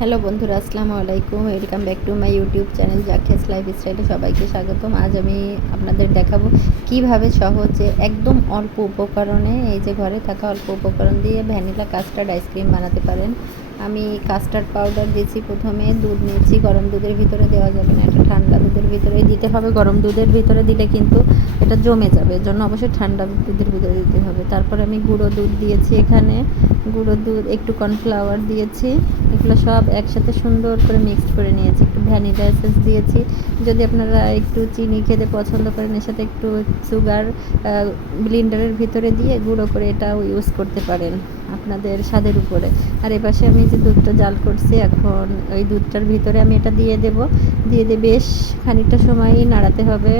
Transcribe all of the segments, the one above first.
Hello বন্ধুরা, আসসালামু আলাইকুম। Welcome back to my YouTube channel Zakia's লাইফস্টাইলে সবাইকে স্বাগতম। আজ আমি আপনাদের দেখাবো কিভাবে সহজে একদম অল্প উপকরণে, এই যে ঘরে থাকা অল্প উপকরণ দিয়ে ভ্যানিলা কাস্টার্ড আইসক্রিম বানাতে পারেন। আমি কাস্টার্ড পাউডার দিয়েছি, প্রথমে দুধ নিয়েছি। গরম দুধের ভিতরে দেওয়া যাবে না, এটা ঠান্ডা দুধের ভিতরেই দিতে হবে। গরম দুধের ভিতরে দিলে কিন্তু এটা জমে যাবে, এর জন্য অবশ্যই ঠান্ডা দুধের ভিতরে দিতে হবে। তারপরে আমি গুঁড়ো দুধ দিয়েছি, এখানে গুঁড়ো দুধ, একটু কর্নফ্লাওয়ার দিয়েছি। এগুলো সব একসাথে সুন্দর করে মিক্সড করে নিয়েছি। একটু ভ্যানিলা এসেন্স দিয়েছি। যদি আপনারা একটু চিনি খেতে পছন্দ করেন, এর সাথে একটু সুগার ব্লেন্ডারের ভিতরে দিয়ে গুঁড়ো করে এটাও ইউজ করতে পারেন আপনাদের স্বাদের উপরে। আর এপাশে আমি যে দুধটা জাল করছি, এখন ওই দুধটার ভিতরে আমি এটা দিয়ে দিয়ে বেশ খানিকটা সময়ই নাড়াতে হবে।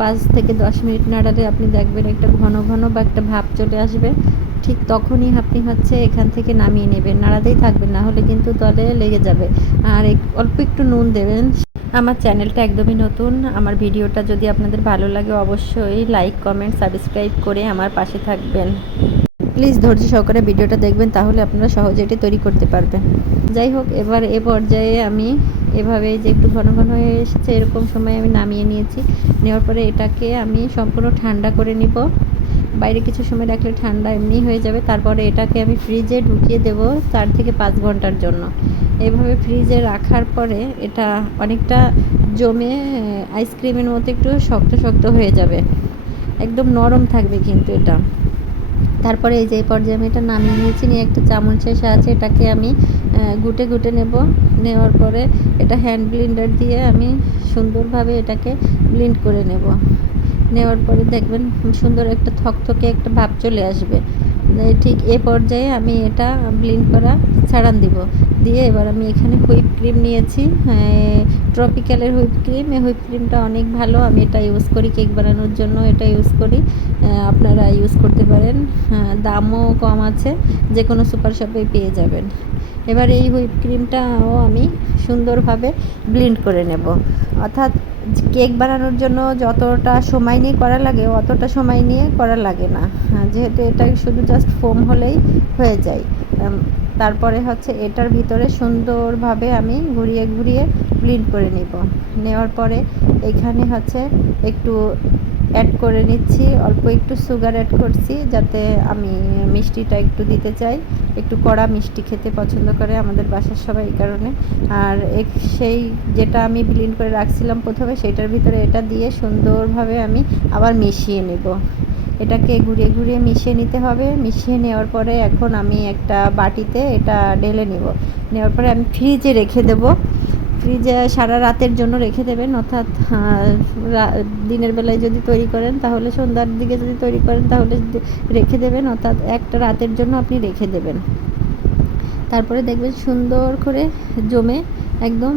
5 থেকে 10 মিনিট নাড়ালে আপনি দেখবেন একটা ঘন ঘন বা একটা ভাপ চলে আসবে। ঠিক তখনই আপনি এখান থেকে নামিয়ে নেবেন, নাড়াতেই থাকবেন, না হলে কিন্তু তলে লেগে যাবে। আর অল্প একটু নুন দেবেন। আমার চ্যানেলটা একদমই নতুন, আমার ভিডিওটা যদি আপনাদের ভালো লাগে অবশ্যই লাইক, কমেন্ট, সাবস্ক্রাইব করে আমার পাশে থাকবেন। প্লিজ ধৈর্য সহকারে ভিডিওটা দেখবেন, তাহলে আপনারা সহজে এটি তৈরি করতে পারবেন। যাই হোক, এবার এ পর্যায়ে আমি এভাবে যে একটু ঘন ঘন হয়ে এসেছে, এরকম সময় আমি নামিয়ে নিয়েছি। নেওয়ার পরে এটাকে আমি সম্পূর্ণ ঠান্ডা করে নিব। বাইরে কিছু সময় রাখলে ঠান্ডা এমনি হয়ে যাবে। তারপরে এটাকে আমি ফ্রিজে ঢুকিয়ে দেব 4 থেকে 5 ঘন্টার জন্য। এভাবে ফ্রিজে রাখার পরে এটা অনেকটা জমে আইসক্রিমের মতো একটু শক্ত শক্ত হয়ে যাবে, একদম নরম থাকবে কিন্তু এটা। তারপরে এই যে পর্যায়ে আমি এটা নামিয়ে নিয়েছি, নিয়ে একটা চামচের সাহায্যে এটাকে আমি ঘুটে ঘুটে নেওয়ার পরে এটা হ্যান্ড ব্লেন্ডার দিয়ে আমি সুন্দরভাবে এটাকে ব্লেন্ড করে নেওয়ার পরে দেখবেন সুন্দর একটা থকথকে একটা ভাব চলে আসবে। ঠিক এ পর্যায়ে আমি এটা ব্লেন্ড করা ছাড়ান দিয়ে এবার আমি এখানে হুইপ ক্রিম নিয়েছি, ট্রপিক্যালের হুইপ ক্রিম। এই হুইপ ক্রিমটা অনেক ভালো, আমি এটা ইউজ করি কেক বানানোর জন্য, এটা ইউজ করি। আপনারা ইউজ করতে পারেন, দামও কম আছে, যে কোনো সুপার শপে পেয়ে যাবেন। এবার এই হুইপ ক্রিমটাও আমি সুন্দরভাবে ব্লেন্ড করে নেব। অর্থাৎ কেক বানানোর জন্য যতটা সময় নিয়ে করা লাগে অতটা সময় নিয়ে করা লাগে না, যেহেতু এটা শুধু জাস্ট ফোম হলেই হয়ে যায়। তারপরে এটার ভিতরে সুন্দরভাবে আমি ঘুরিয়ে ঘুরিয়ে ব্লেন্ড করে নেওয়ার পরে এখানে একটু অ্যাড করে নিচ্ছি, অল্প একটু সুগার অ্যাড করছি, যাতে আমি মিষ্টিটা একটু দিতে চাই। একটু কড়া মিষ্টি খেতে পছন্দ করে আমাদের বাসার সবাই, এই কারণে। আর সেই যেটা আমি ব্লেন্ড করে রাখছিলাম প্রথমে, সেটার ভিতরে এটা দিয়ে সুন্দরভাবে আমি আবার মিশিয়ে নেব। এটাকে ঘুরিয়ে ঘুরিয়ে মিশিয়ে নিতে হবে। মিশিয়ে নেওয়ার পরে এখন আমি একটা বাটিতে এটা ঢেলে নেওয়ার পরে আমি ফ্রিজে রেখে দেবো। ফ্রিজে সারা রাতের জন্য রেখে দেবেন, অর্থাৎ দিনের বেলায় যদি তৈরি করেন, তাহলে সন্ধ্যার দিকে যদি তৈরি করেন তাহলে রেখে দেবেন, অর্থাৎ একটা রাতের জন্য আপনি রেখে দেবেন। তারপরে দেখবেন সুন্দর করে জমে একদম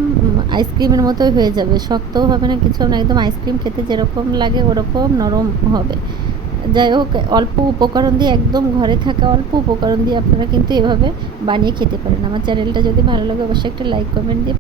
আইসক্রিমের মতোই হয়ে যাবে, শক্তও হবে না, কিছু হবে না, একদম আইসক্রিম খেতে যেরকম লাগে ওরকম নরম হবে। যাই হোক, অল্প উপকরণ দিয়ে, একদম ঘরে থাকা অল্প উপকরণ দিয়ে আপনারা কিন্তু এভাবে বানিয়ে খেতে পারেন। আমার চ্যানেলটা যদি ভালো লাগে অবশ্যই একটা লাইক, কমেন্ট দিয়ে